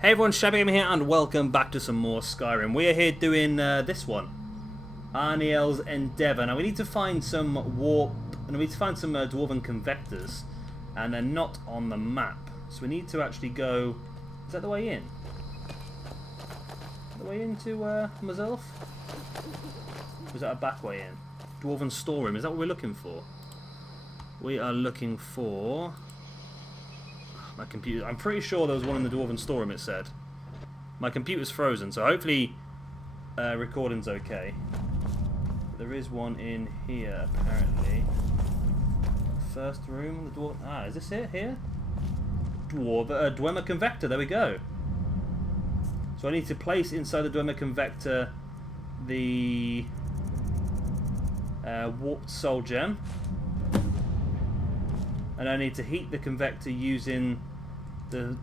Hey everyone, Shabby here and welcome back to some more Skyrim. We are here doing this one, Arniel's Endeavour. Now we need to find some dwarven convectors, and they're not on the map. So we need to actually go. Is that the way in? The way into Mazilf? Or is that a back way in? Dwarven storeroom. Is that what we're looking for? We are looking for. My computer. I'm pretty sure there was one in the Dwarven storeroom, it said. My computer's frozen, so hopefully recording's okay. There is one in here, apparently. First room on the Dwarven. Ah, is this it? Here? Dwemer Convector, there we go. So I need to place inside the Dwemer Convector the warped soul gem. And I need to heat the convector using the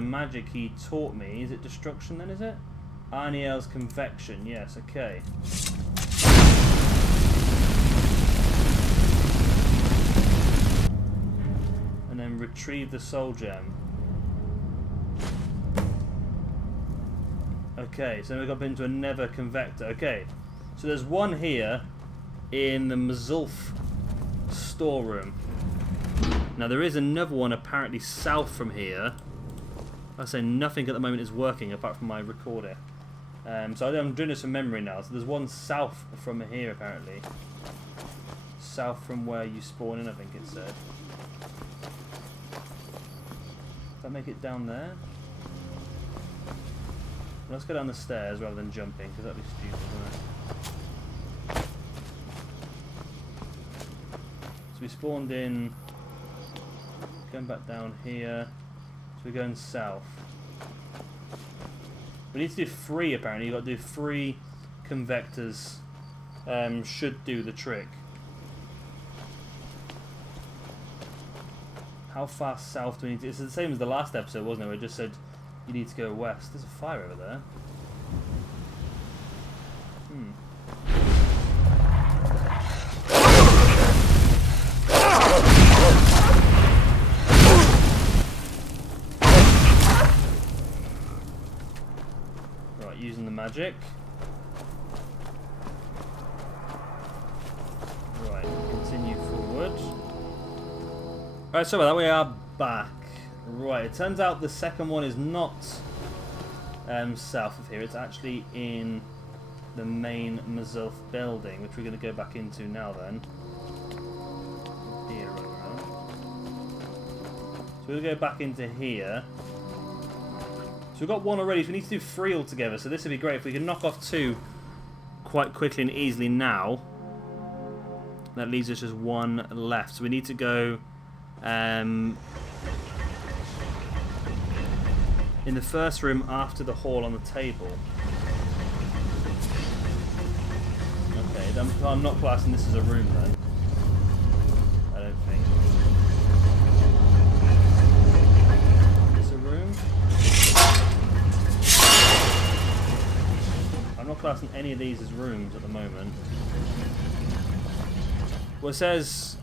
magic he taught me. Is it destruction then, is it? Arniel's convection, yes, okay. And then retrieve the soul gem. Okay, so we've got into a nether convector. Okay, so there's one here in the Mazilf storeroom. Now there is another one apparently south from here. I say nothing at the moment is working apart from my recorder. So I'm doing this from memory now. So there's one south from here apparently. South from where you spawn in, I think it said. If I make it down there. Let's go down the stairs rather than jumping, because that'd be stupid, wouldn't it? So we spawned in, going back down here, so we're going south. We need to do 3 apparently, you've got to do 3 convectors, should do the trick. How far south do we need to, it's the same as the last episode, wasn't it, where it just said you need to go west. There's a fire over there. Using the magic. Right, continue forward. Right, so that we are back. Right, it turns out the second one is not south of here. It's actually in the main Mazilf building, which we're going to go back into now then. Here, right around. So we'll go back into here. So we've got 1 already, so we need to do 3 altogether. So this would be great if we can knock off 2 quite quickly and easily now. That leaves us just 1 left. So we need to go in the first room after the hall on the table. Okay, I'm not classing this as a room then. I don't think. Is this a room? I'm not classing any of these as rooms at the moment. Well, it says,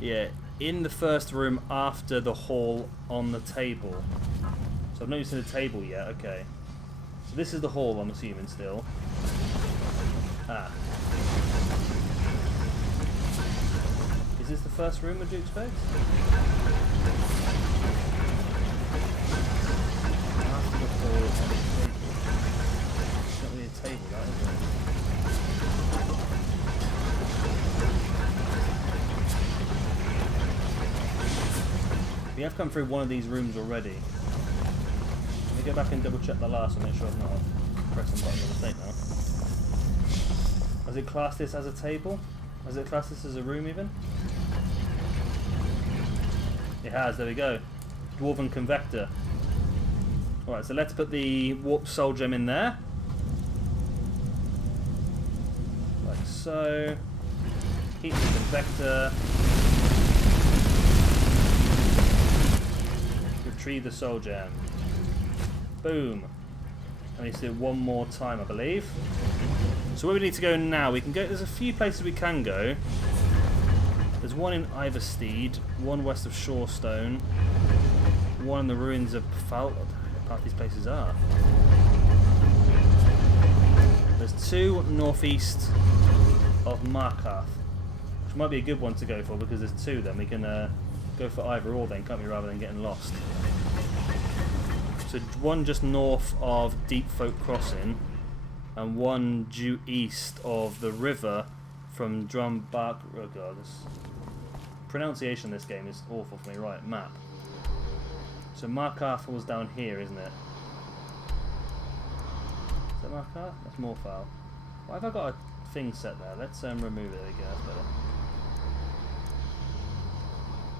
yeah, in the first room after the hall on the table. So I've not used the table yet, okay. So this is the hall, I'm assuming still. Ah. Is this the first room, would you expect? After the hall on the table. It's not really a table, that, is it? We have come through one of these rooms already. Let me go back and double check the last one, make sure I've not pressed the button of mistake now. Has it classed this as a table? Has it classed this as a room even? It has, there we go. Dwarven Convector. Alright, so let's put the warped soul gem in there. Like so. Heat the Convector. Retrieve the soul gem. Boom. I need to do it 1 more time, I believe. So where we need to go now, we can go. There's a few places we can go. There's one in Iversteed, one west of Shorestone, one in the ruins of Pfalt. I don't know what part these places are. There's two northeast of Markarth, which might be a good one to go for because there's two. Then we can go for either or, then, can't we, rather than getting lost. So one just north of Deep Folk Crossing, and one due east of the river from Drumbark. Oh god, this pronunciation of this game is awful for me. Right, map. So Markarth was down here, isn't it? Is that Markarth? That's Morfal. Why have I got a thing set there? Let's remove it. There we go, that's better.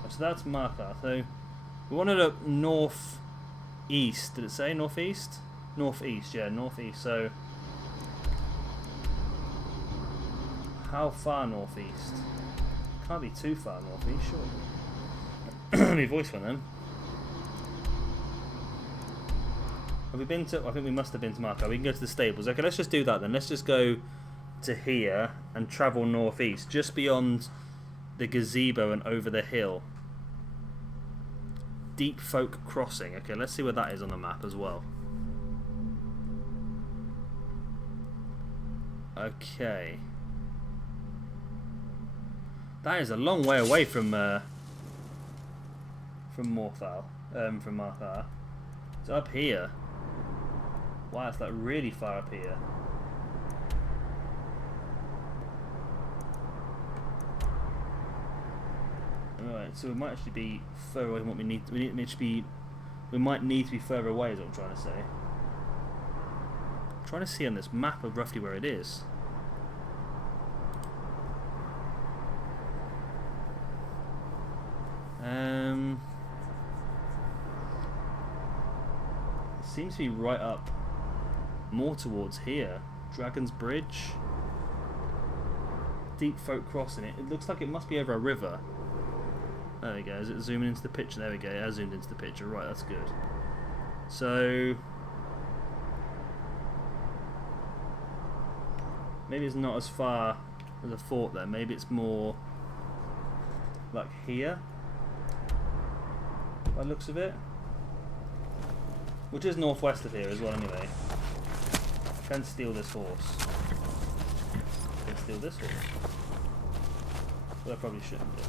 So that's Markarth. So we want to look north-east. Did it say northeast? Northeast, yeah, northeast. So how far northeast? Can't be too far northeast, surely. Let me voice one then. Have we been to? I think we must have been to Markarth. We can go to the stables. Okay, let's just do that then. Let's just go to here and travel northeast, just beyond the gazebo and over the hill. Deep Folk Crossing. Okay, let's see where that is on the map as well. Okay. That is a long way away from Morfal, from Markarth. It's up here. Wow, it's like really far up here. Alright, so we might actually be further away than what we need. We might need to be further away, is what I'm trying to say. I'm trying to see on this map of roughly where it is. It seems to be right up, more towards here. Dragon's Bridge, Deep Folk Crossing. It looks like it must be over a river. There we go. Is it zooming into the picture? There we go. It has zoomed into the picture. Right, that's good. So maybe it's not as far as I thought there. Maybe it's more like here, by the looks of it. Which is northwest of here as well, anyway. I can steal this horse. I can steal this horse. But I probably shouldn't do.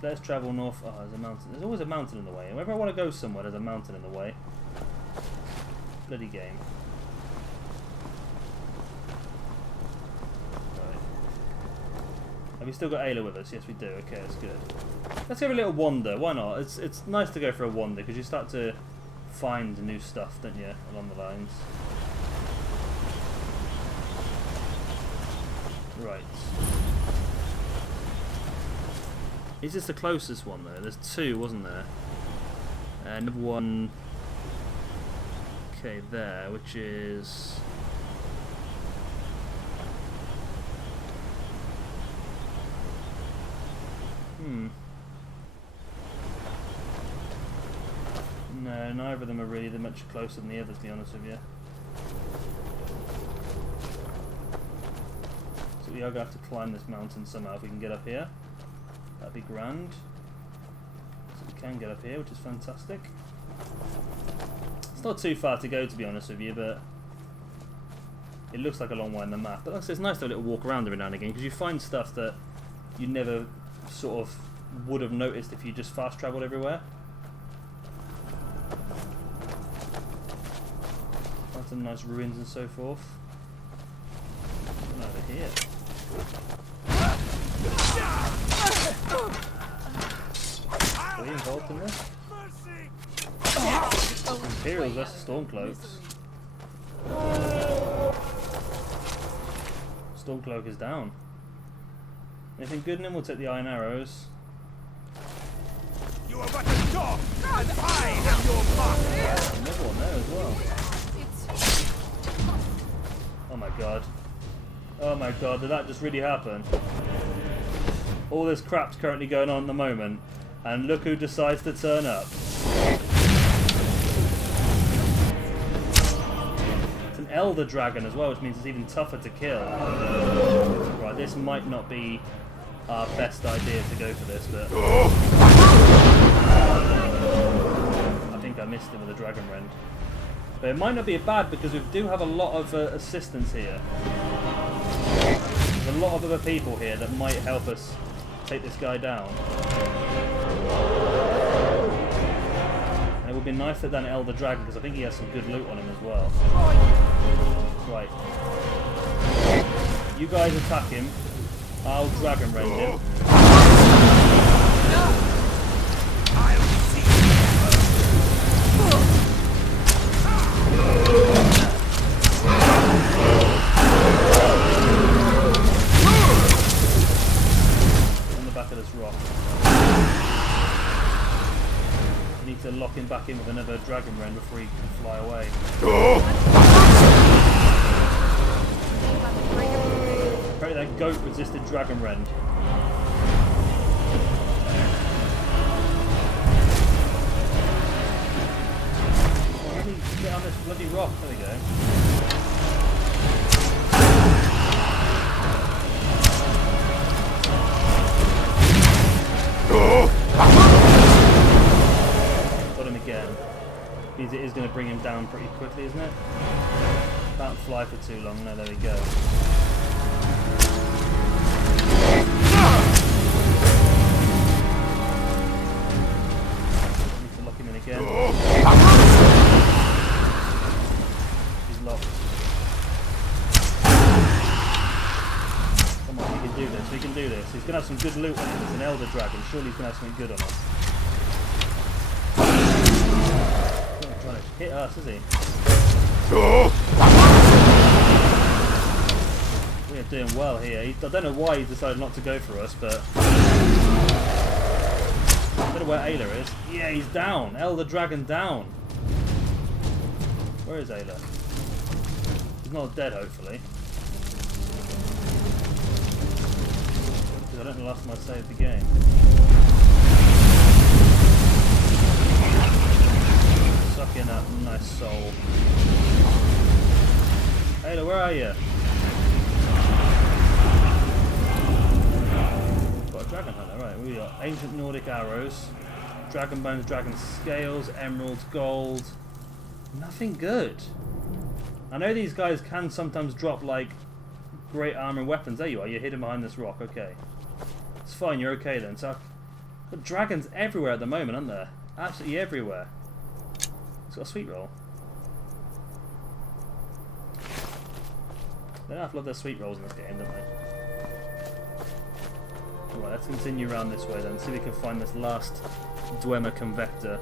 So let's travel north. Oh, there's a mountain. There's always a mountain in the way. Whenever I want to go somewhere, there's a mountain in the way. Bloody game. Right. Have we still got Ayla with us? Yes, we do. Okay, that's good. Let's have a little wander. Why not? It's nice to go for a wander because you start to find new stuff, don't you, along the lines. Right. Is this the closest one though? There's two, wasn't there? Another one. Okay, there, which is. No, neither of them are really much closer than the others, to be honest with you. So we are going to have to climb this mountain somehow if we can get up here. That'd be grand. So we can get up here, which is fantastic. It's not too far to go, to be honest with you, but it looks like a long way on the map. But like I said, it's nice to have a little walk around every now and again because you find stuff that you never sort of would have noticed if you just fast travelled everywhere. Find some nice ruins and so forth. And over here. Are you involved in this? Imperials versus Stormcloaks. Stormcloak is down. Anything good in him? We'll take the iron arrows. You are but a dog, and I am your master. Another one there as well. Oh my god. Oh my god, did that just really happen? All this crap's currently going on at the moment, and look who decides to turn up. It's an Elder Dragon as well, which means it's even tougher to kill. Right, this might not be our best idea to go for this, but I think I missed him with a Dragon Rend. But it might not be bad because we do have a lot of assistance here. There's a lot of other people here that might help us take this guy down. And it would be nice to down Elder Dragon because I think he has some good loot on him as well. Right. You guys attack him. I'll Dragon Rend him. On the back of this rock. I need to lock him back in with another Dragon Rend before he can fly away. Apparently that goat resisted Dragon Rend. Let me get on this bloody rock. There we go. Got him again. Means it is going to bring him down pretty quickly, isn't it? Can't fly for too long. No, there we go. Need to lock him in again. He's locked. Come on, we can do this. We can do this. He's going to have some good loot on him. It's an Elder Dragon. Surely he's going to have something good on him. He's not trying to hit us, is he? We are doing well here. I don't know why he decided not to go for us, but I don't know where Ayla is. Yeah, he's down. Elder Dragon down. Where is Ayla? He's not dead, hopefully. Because I don't know the last time I saved the game. Suck in that nice soul. Ayla, where are you? Got a dragon hunter, right? We got ancient Nordic arrows, dragon bones, dragon scales, emeralds, gold. Nothing good. I know these guys can sometimes drop like great armor and weapons. There you are. You're hidden behind this rock. Okay, it's fine. You're okay then. So, but dragons everywhere at the moment, aren't there? Absolutely everywhere. It's got a sweet roll. They have to love their sweet rolls in this game, don't they? Alright, let's continue around this way then, see if we can find this last Dwemer Convector.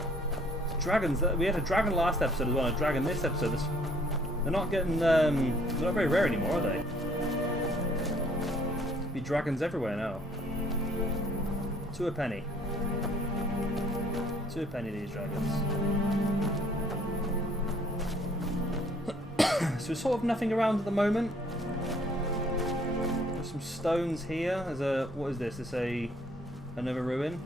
Dragons, we had a dragon last episode as well, and a dragon this episode. They're not getting, they're not very rare anymore, are they? Be dragons everywhere now. 2 a penny. 2 a penny, these dragons. So there's sort of nothing around at the moment. There's some stones here. There's a, what is this? This another ruin?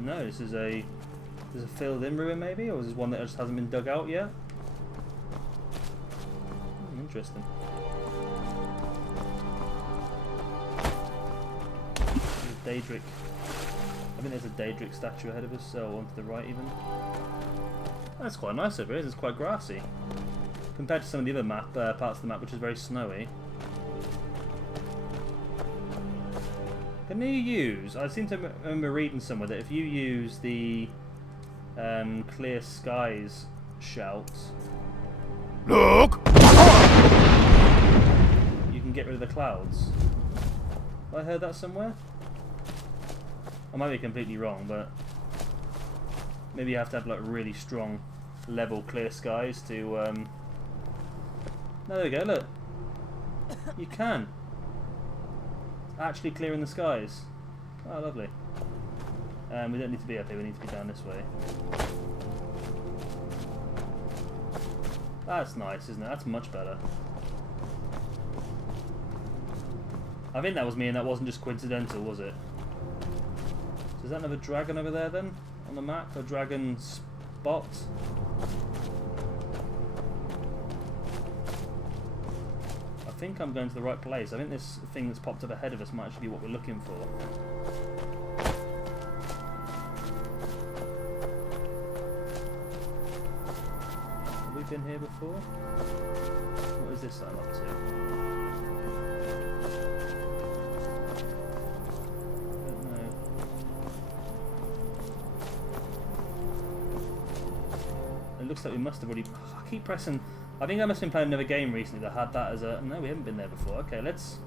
No, this is a filled-in ruin maybe, or is this one that just hasn't been dug out yet? Interesting. There's a Daedric. I think there's a Daedric statue ahead of us, so on to the right even. That's quite nice over here. It's quite grassy compared to some of the other parts of the map, which is very snowy. Can you use? I seem to remember reading somewhere that if you use the clear skies shout, Look! you can get rid of the clouds. Have I heard that somewhere? I might be completely wrong, but maybe you have to have like really strong level clear skies to no, there we go, look. You can. Actually clearing the skies. Oh, lovely. We don't need to be up here, we need to be down this way. That's nice, isn't it? That's much better. I think that was me and that wasn't just coincidental, was it? So is that another dragon over there then? On the map? A dragon spot? I think I'm going to the right place. I think this thing that's popped up ahead of us might actually be what we're looking for. Have we been here before? What is this that I'm up to? I don't know. It looks like we must have already... I keep pressing... I think I must have been playing another game recently that had that as a... No, we haven't been there before. Okay, let's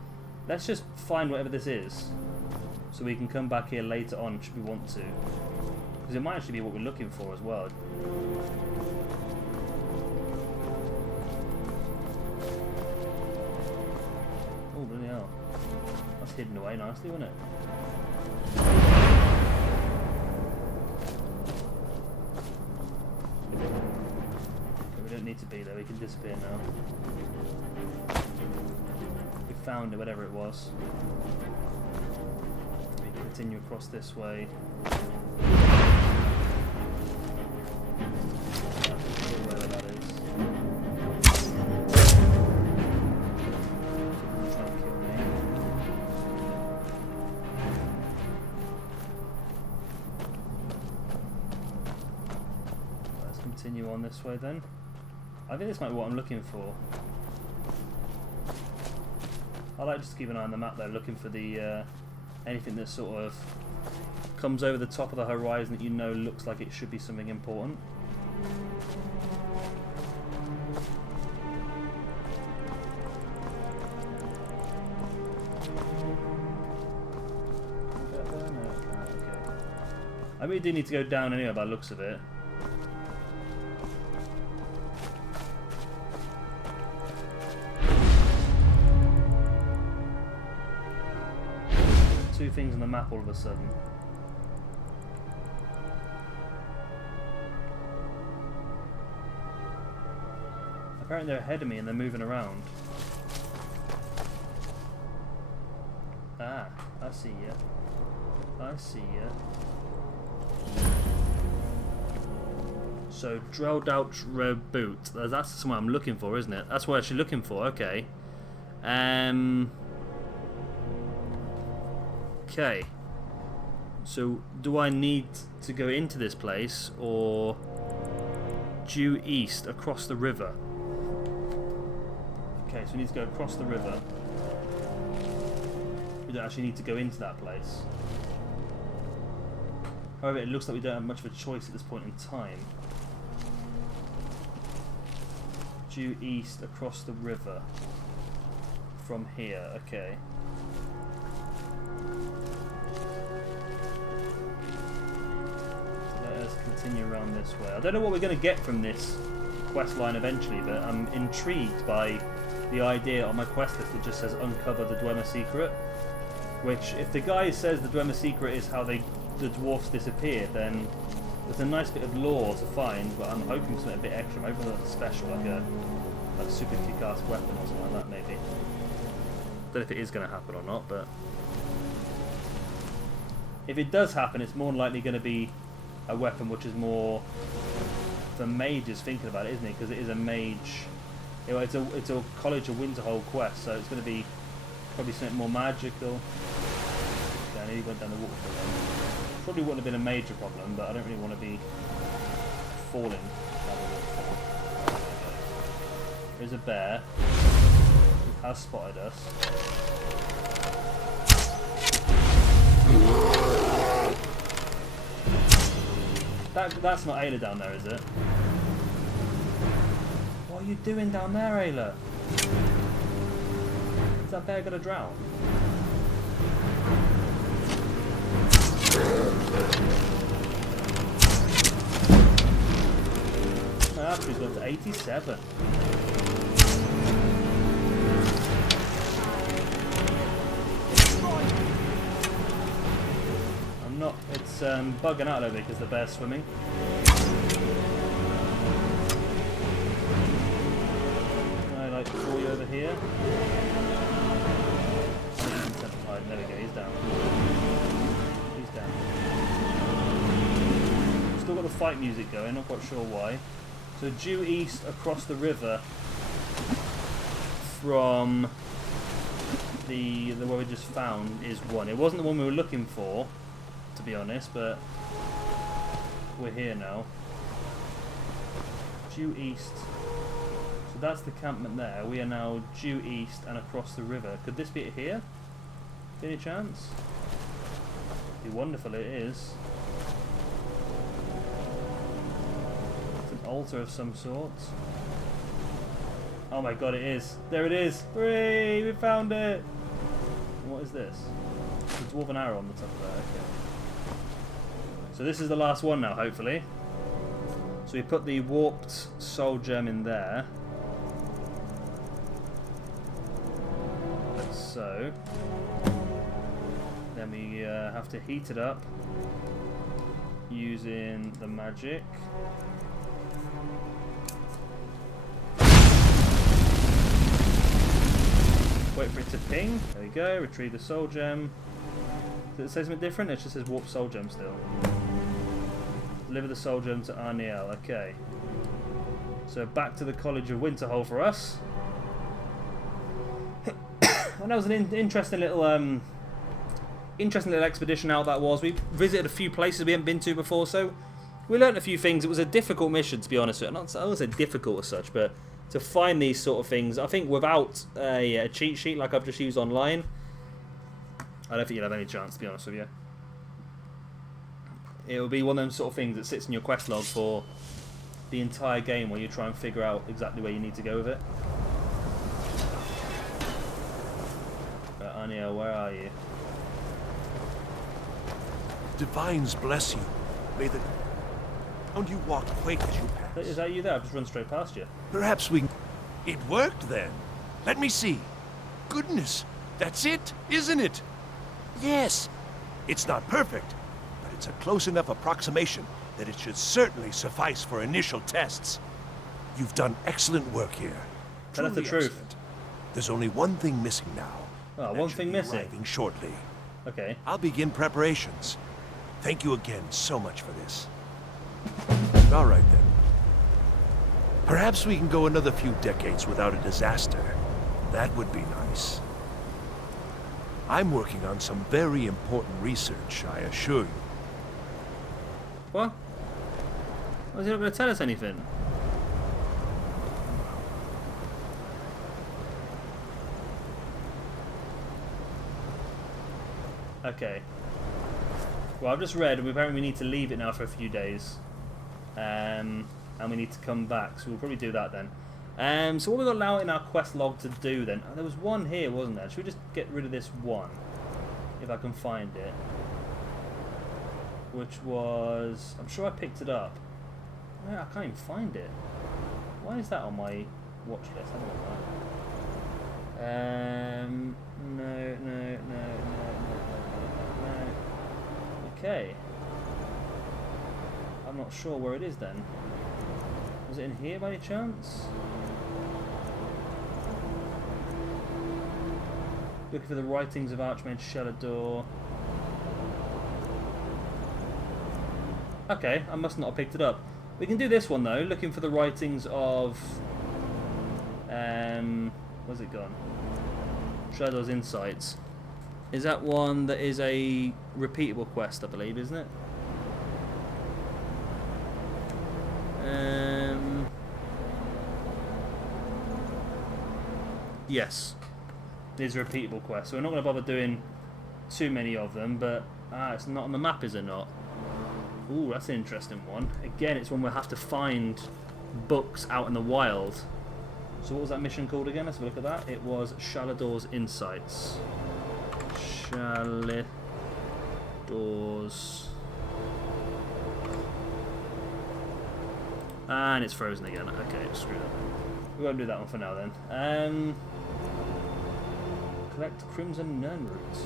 just find whatever this is. So we can come back here later on, should we want to. Because it might actually be what we're looking for as well. Oh, bloody hell. That's hidden away nicely, wasn't it? Need to be there, we can disappear now. We found it, whatever it was. We can continue across this way. Wherever that is. Try and kill me. Let's continue on this way then. I think this might be what I'm looking for. I like just to keep an eye on the map though, looking for the anything that sort of comes over the top of the horizon that you know looks like it should be something important. Okay. I really do need to go down anyway by the looks of it. Two things on the map all of a sudden. Apparently they're ahead of me and they're moving around. Ah, I see ya. I see ya. So, drilled out reboot. That's something I'm looking for, isn't it? That's what I'm actually looking for, okay. Okay, so do I need to go into this place or due east across the river? Okay, so we need to go across the river. We don't actually need to go into that place. However, it looks like we don't have much of a choice at this point in time. Due east across the river from here, okay. Continue around this way. I don't know what we're going to get from this quest line eventually, but I'm intrigued by the idea on my quest list that just says uncover the Dwemer secret, which if the guy says the Dwemer secret is how the dwarfs disappeared, then there's a nice bit of lore to find, but I'm hoping for something a bit extra, maybe something special, like a super kick-ass weapon or something like that maybe. Don't know if it is going to happen or not, but if it does happen, it's more likely going to be a weapon which is more for mages, thinking about it, isn't it? Because it is a mage. You know, it's a College of Winterhold quest, so it's going to be probably something more magical. Yeah, I nearly went down the waterfall then. Probably wouldn't have been a major problem, but I don't really want to be falling down the waterfall. There's a bear who has spotted us. That's not Ayla down there, is it? What are you doing down there, Ayla? Is that bear gonna drown? My archery's gone to 87. Not, it's bugging out over because the bear's swimming. I like to pull you over here. There we go, he's down. He's down. Still got the fight music going, not quite sure why. So due east across the river from the one we just found is one. It wasn't the one we were looking for, to be honest, but we're here now. Due east. So that's the campment there. We are now due east and across the river. Could this be it here? Any chance? Be wonderful, it is. It's an altar of some sort. Oh my god, it is. There it is. Hooray! We found it! What is this? It's a dwarven arrow on the top of that. Okay. So this is the last one now, hopefully. So we put the warped soul gem in there. So then we have to heat it up using the magic. Wait for it to ping. There we go. Retrieve the soul gem. Does it say something different? It just says warp soul gem still. Deliver the soul gem to Arniel. Okay. So back to the College of Winterhold for us. And that was an interesting little expedition out that was. We visited a few places we hadn't been to before, so we learnt a few things. It was a difficult mission, to be honest with you. Not, I won't say difficult as such, but to find these sort of things, I think without a cheat sheet like I've just used online, I don't think you'll have any chance, to be honest with you. It will be one of them sort of things that sits in your quest log for the entire game where you try and figure out exactly where you need to go with it. Anya, where are you? Divines bless you. May the... Don't you walk quake as you pass. Is that you there? I've just run straight past you. Perhaps we... It worked then. Let me see. Goodness, that's it, isn't it? Yes. It's not perfect, but it's a close enough approximation that it should certainly suffice for initial tests. You've done excellent work here. Tell us the Truly truth. excellent. There's only one thing missing now. Oh, That one should thing be missing? arriving shortly. Okay. I'll begin preparations. Thank you again so much for this. All right, then. Perhaps we can go another few decades without a disaster. That would be nice. I'm working on some very important research, I assure you. What? Was he not going to tell us anything? Okay. Well, I've just read, and apparently we need to leave it now for a few days. And we need to come back, so we'll probably do that then. So what we've got now in our quest log to do then? There was one here, wasn't there? Should we just get rid of this one? If I can find it. Which was... I'm sure I picked it up. I can't even find it. Why is that on my watch list? I don't know why. No. Okay. I'm not sure where it is then. Was it in here by any chance? Looking for the writings of Archmage Shelador. Okay, I must not have picked it up. We can do this one though, looking for the writings of... where's it gone? Shelador's Insights. Is that one that is a repeatable quest, I believe, isn't it? Yes. It is a repeatable quest, so we're not going to bother doing too many of them, but... it's not on the map, is it not? Ooh, that's an interesting one. Again, it's one we'll have to find books out in the wild. So what was that mission called again? Let's have a look at that. It was Shelador's Insights. Shelador's... And it's frozen again. Okay, screw that. We won't do that one for now then. Collect Crimson Nern Roots.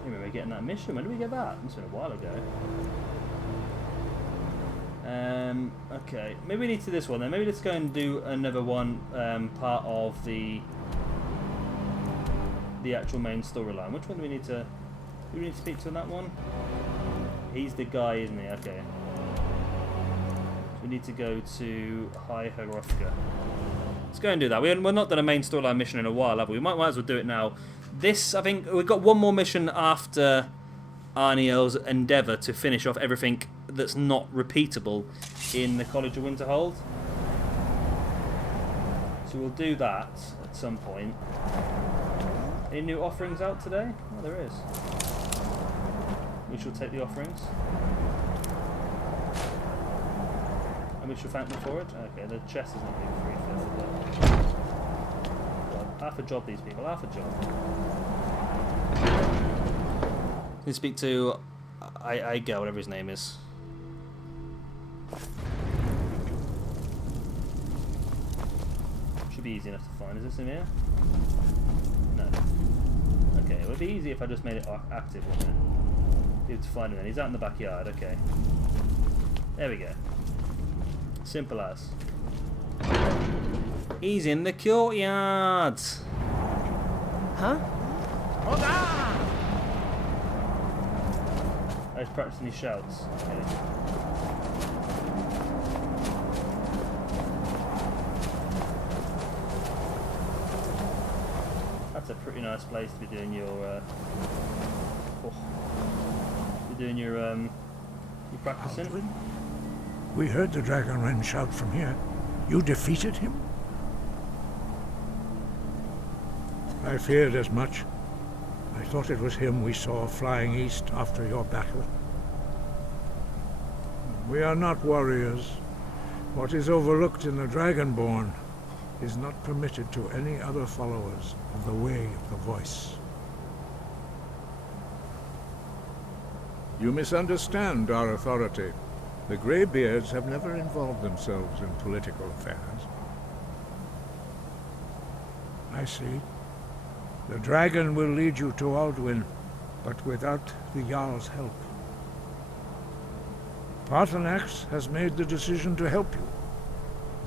I remember getting that mission. When did we get that? It's been a while ago. Okay, maybe we need to do this one then. Maybe let's go and do another one, part of the actual main storyline. Which one do we need to? Do we need to speak to in that one? He's the guy, isn't he? Okay. So we need to go to High Horofka. Let's go and do that. We're not done a main storyline mission in a while, have we? We might as well do it now. This, I think, we've got one more mission after Arniel's endeavour to finish off everything that's not repeatable in the College of Winterhold. So we'll do that at some point. Any new offerings out today? Oh, there is. We shall take the offerings. And we shall thank them for it. Okay, the chest isn't being refilled, but... God, half a job, these people. Half a job. Let's speak to Iga, whatever his name is. Should be easy enough to find. Is this him here? No. Okay, it would be easy if I just made it active, wouldn't it? Be able to find him then. He's out in the backyard, okay. There we go. Simple as. He's in the courtyard! Huh? Hold on! He's practicing his shouts. Okay. That's a pretty nice place to be doing your practicing. Aldwin? We heard the Dragonren shout from here. You defeated him? I feared as much. I thought it was him we saw flying east after your battle. We are not warriors. What is overlooked in the Dragonborn is not permitted to any other followers of the Way of the Voice. You misunderstand our authority. The Greybeards have never involved themselves in political affairs. I see. The dragon will lead you to Aldwin, but without the Jarl's help. Paarthurnax has made the decision to help you.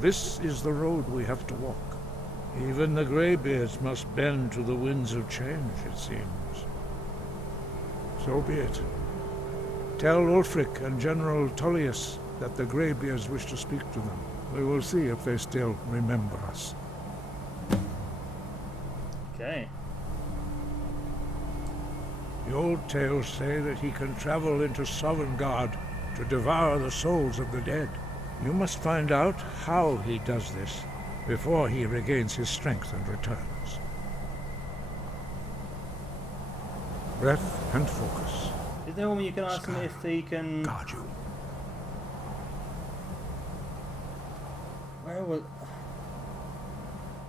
This is the road we have to walk. Even the Greybeards must bend to the winds of change, it seems. So be it. Tell Ulfric and General Tullius that the Greybeards wish to speak to them. We will see if they still remember us. Okay. The old tales say that he can travel into Sovngarde to devour the souls of the dead. You must find out how he does this before he regains his strength and returns. Breath and focus. Is there one where you can ask him if he can... Guard you. Where was...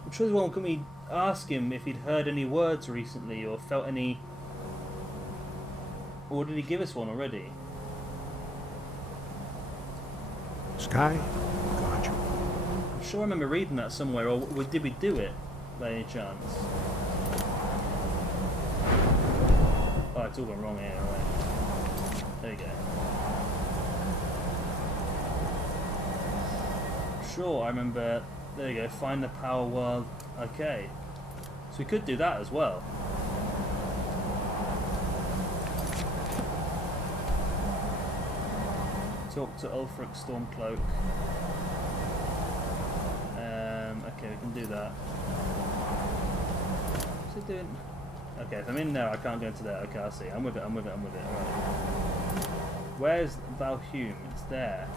I'm sure there's one, can we ask him if he'd heard any words recently or felt any... Or did he give us one already? Sky, guard you. I'm sure I remember reading that somewhere, or did we do it by any chance? Oh, it's all gone wrong here, right. There you go. Sure, I remember. There you go, find the power world. Okay. So we could do that as well. Talk to Ulfric Stormcloak. Okay, we can do that. What's it doing? Okay, if I'm in there, I can't go into there. Okay, I see. I'm with it. Alright. Where's Valhume? It's there.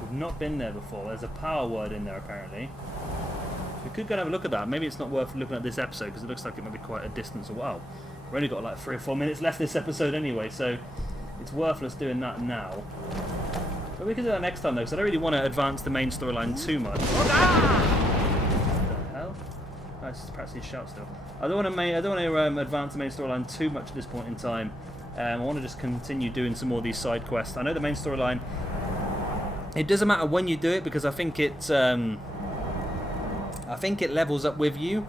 We've not been there before. There's a power word in there, apparently. We could go and have a look at that. Maybe it's not worth looking at this episode, because it looks like it might be quite a distance. Wow. We've only got like 3 or 4 minutes left this episode anyway, so it's worthless doing that now. But we can do that next time, though, because I don't really want to advance the main storyline too much. What the hell? Oh, it's just practicing shout still. I don't want to advance the main storyline too much at this point in time. I want to just continue doing some more of these side quests. I know the main storyline, it doesn't matter when you do it, because I think it levels up with you,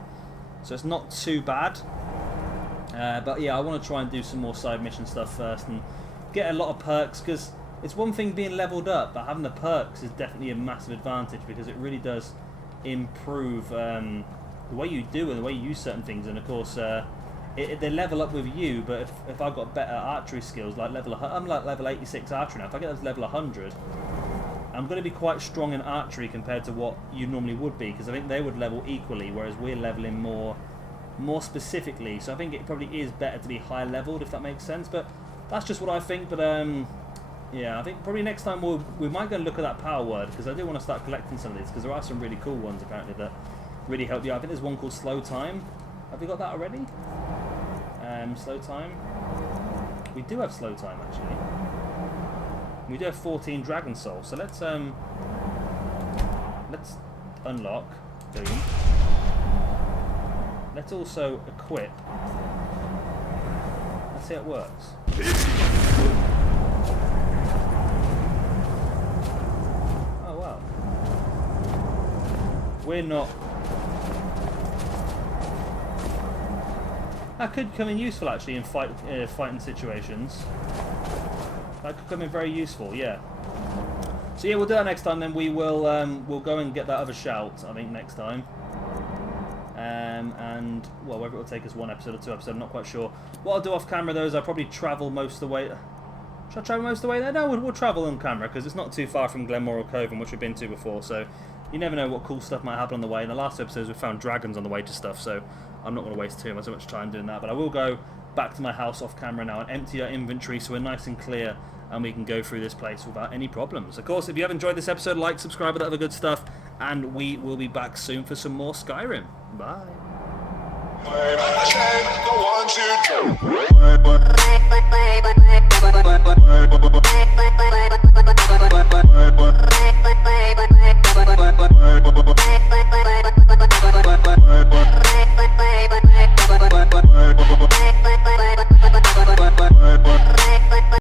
so it's not too bad. But yeah, I want to try and do some more side mission stuff first and get a lot of perks, because it's one thing being leveled up, but having the perks is definitely a massive advantage, because it really does improve the way you do and the way you use certain things. And of course, they level up with you, but if I've got better archery skills, like I'm like level 86 archery now, if I get those level 100, I'm going to be quite strong in archery compared to what you normally would be, because I think they would level equally, whereas we're leveling more specifically. So I think it probably is better to be high leveled, if that makes sense. But that's just what I think. But yeah, I think probably next time we might go and look at that power word, because I do want to start collecting some of these, because there are some really cool ones apparently that really help you out. I think there's one called Slow Time. Have we got that already? Slow Time. We do have Slow Time actually. We do have 14 Dragon Souls, so let's unlock. Boom. Let's also equip. Let's see how it works. Oh wow. We're not. That could come in useful actually in fighting situations. That could come in very useful, yeah. So yeah, we'll do that next time. Then we'll go and get that other shout. I think next time. And well, whether it will take us 1 episode or 2 episodes, I'm not quite sure. What I'll do off camera though is I'll probably travel most of the way. Should I travel most of the way there? No, we'll travel on camera because it's not too far from Glenmoral Cove, which we've been to before. So you never know what cool stuff might happen on the way. In the last episodes, we found dragons on the way to stuff. So I'm not going to waste too much time doing that. But I will go back to my house off camera now and empty our inventory so we're nice and clear and we can go through this place without any problems. Of course, if you have enjoyed this episode, like, subscribe, and that other good stuff, and we will be back soon for some more Skyrim. Bye. The one to do.